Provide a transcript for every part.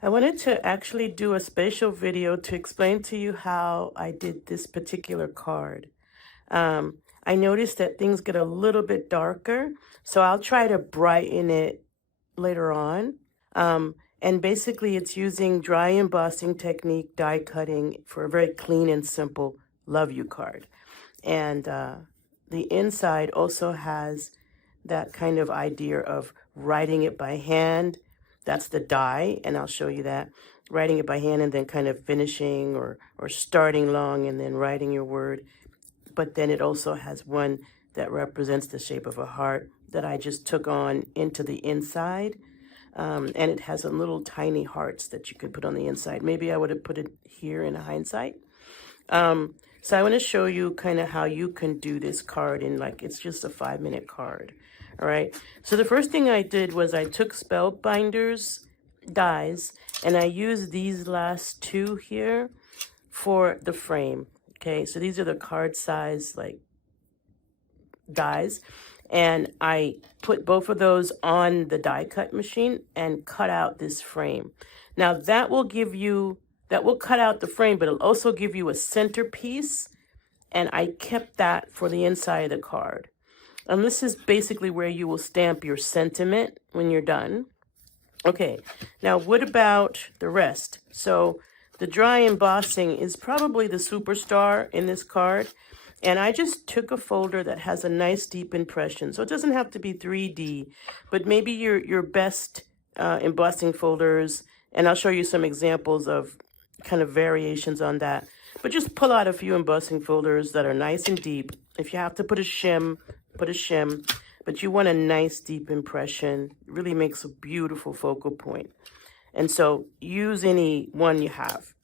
I wanted to actually do a spatial video to explain to you how I did this particular card. I noticed that things get a little bit darker, so I'll try to brighten it later on. And basically it's using dry embossing technique, die cutting for a very clean and simple love you card. And the inside also has that kind of idea of writing it by hand. That's the die, and I'll show you that. Writing it by hand and then kind of finishing or starting long and then writing your word. But then it also has one that represents the shape of a heart that I just took on into the inside. And it has some little tiny hearts that you could put on the inside. Maybe I would have put it here in hindsight. So I want to show you kind of how you can do this card in it's just a 5-minute card. All right. So the first thing I did was I took Spellbinders dies and I used these last two here for the frame. Okay. So these are the card size dies. And I put both of those on the die cut machine and cut out this frame. Now that will cut out the frame, but it'll also give you a centerpiece. And I kept that for the inside of the card. And this is basically where you will stamp your sentiment when you're done. Okay, now what about the rest? So the dry embossing is probably the superstar in this card. And I just took a folder that has a nice deep impression. So it doesn't have to be 3D, but maybe your best embossing folders. And I'll show you some examples of kind of variations on that. But just pull out a few embossing folders that are nice and deep. If you have to put a shim, put a shim. But you want a nice deep impression. It really makes a beautiful focal point. And so use any one you have.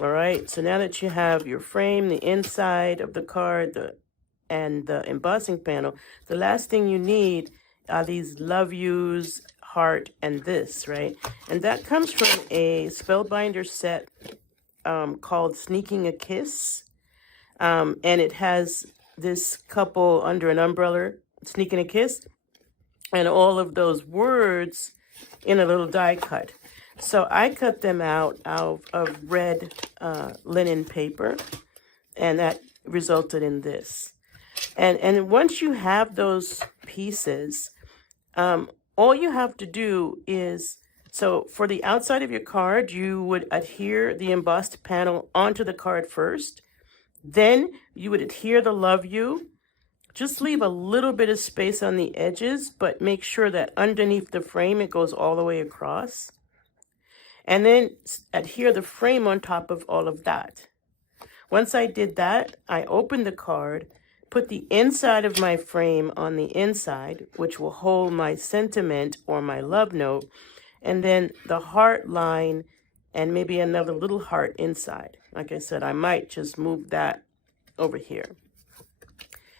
All right, so now that you have your frame, the inside of the card, and the embossing panel, the last thing you need are these love yous, heart, and this, right? And that comes from a Spellbinder set called Sneaking a Kiss. And it has this couple under an umbrella, sneaking a kiss, and all of those words in a little die cut. So I cut them out of red linen paper, and that resulted in this. And once you have those pieces, all you have to do is, so for the outside of your card, you would adhere the embossed panel onto the card first. Then you would adhere the love you. Just leave a little bit of space on the edges, but make sure that underneath the frame, it goes all the way across. And then adhere the frame on top of all of that. Once I did that, I opened the card, put the inside of my frame on the inside, which will hold my sentiment or my love note, and then the heart line and maybe another little heart inside. Like I said, I might just move that over here.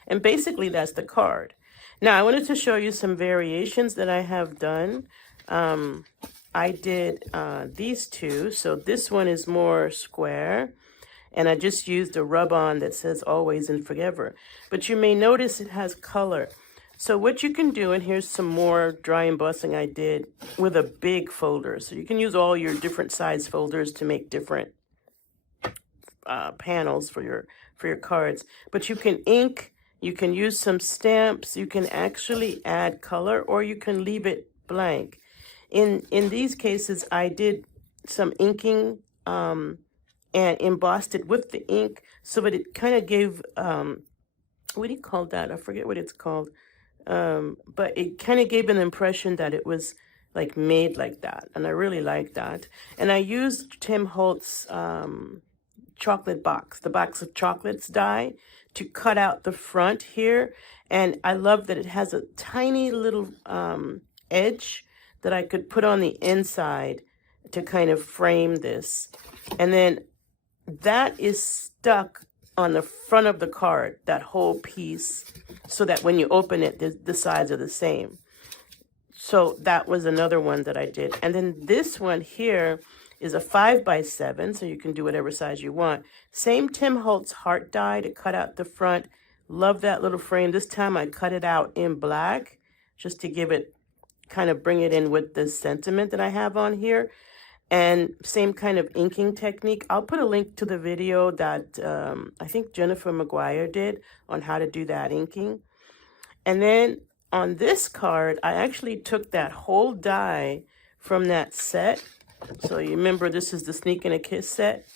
And basically that's the card. Now I wanted to show you some variations that I have done. I did these two. So this one is more square. And I just used a rub-on that says always and forever. But you may notice it has color. So what you can do, and here's some more dry embossing I did with a big folder. So you can use all your different size folders to make different panels for your cards. But you can ink, you can use some stamps, you can actually add color, or you can leave it blank. In these cases, I did some inking and embossed it with the ink so that it kind of gave, what do you call that? I forget what it's called. But it kind of gave an impression that it was like made like that. And I really like that. And I used Tim Holtz chocolate box, the box of chocolates die, to cut out the front here. And I love that it has a tiny little edge that I could put on the inside to kind of frame this. And then that is stuck on the front of the card, that whole piece, so that when you open it, the sides are the same. So that was another one that I did. And then this one here is a 5x7, so you can do whatever size you want. Same Tim Holtz heart die to cut out the front. Love that little frame. This time I cut it out in black just to give it, kind of bring it in with the sentiment that I have on here. And same kind of inking technique. I'll put a link to the video that I think Jennifer McGuire did on how to do that inking. And then on this card, I actually took that whole die from that set. So you remember this is the Sneak and a Kiss set.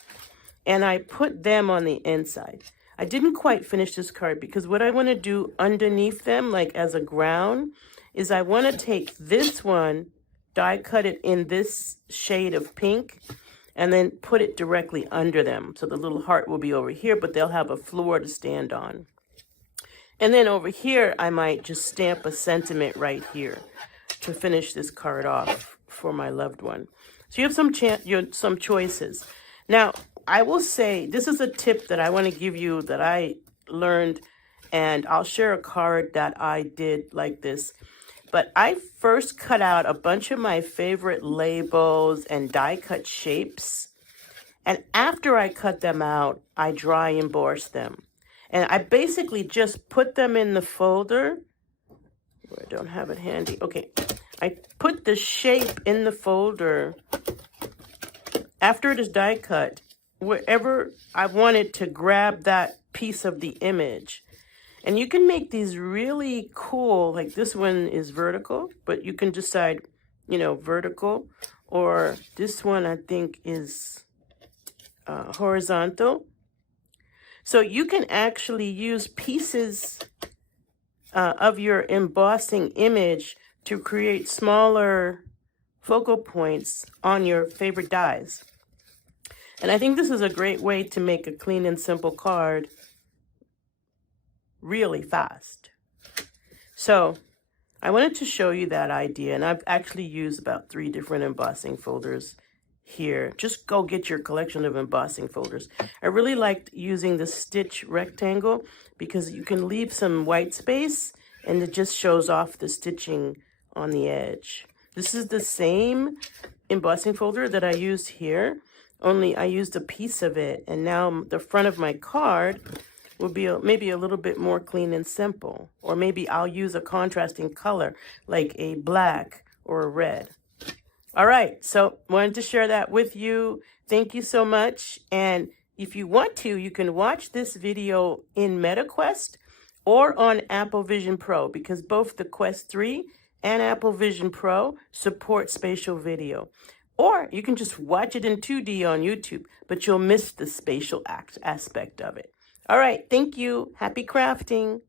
And I put them on the inside. I didn't quite finish this card because what I want to do underneath them, like as a ground, is I want to take this one, die cut it in this shade of pink, and then put it directly under them. So the little heart will be over here, but they'll have a floor to stand on. And then over here, I might just stamp a sentiment right here to finish this card off for my loved one. So you have some choices. Now, I will say, this is a tip that I want to give you that I learned, and I'll share a card that I did like this. But I first cut out a bunch of my favorite labels and die cut shapes. And after I cut them out, I dry emboss them. And I basically just put them in the folder. I don't have it handy. Okay. I put the shape in the folder after it is die cut, wherever I wanted to grab that piece of the image. And you can make these really cool, like this one is vertical, but you can decide, vertical, or this one I think is horizontal. So you can actually use pieces of your embossing image to create smaller focal points on your favorite dies. And I think this is a great way to make a clean and simple card really fast. So I wanted to show you that idea, and I've actually used about 3 different embossing folders here. Just go get your collection of embossing folders. I really liked using the stitch rectangle because you can leave some white space and it just shows off the stitching on the edge. This is the same embossing folder that I used here, only I used a piece of it, and now the front of my card will be maybe a little bit more clean and simple. Or maybe I'll use a contrasting color like a black or a red. All right, so wanted to share that with you. Thank you so much. And if you want to, you can watch this video in MetaQuest or on Apple Vision Pro, because both the Quest 3 and Apple Vision Pro support spatial video. Or you can just watch it in 2D on YouTube, but you'll miss the spatial aspect of it. All right, thank you. Happy crafting.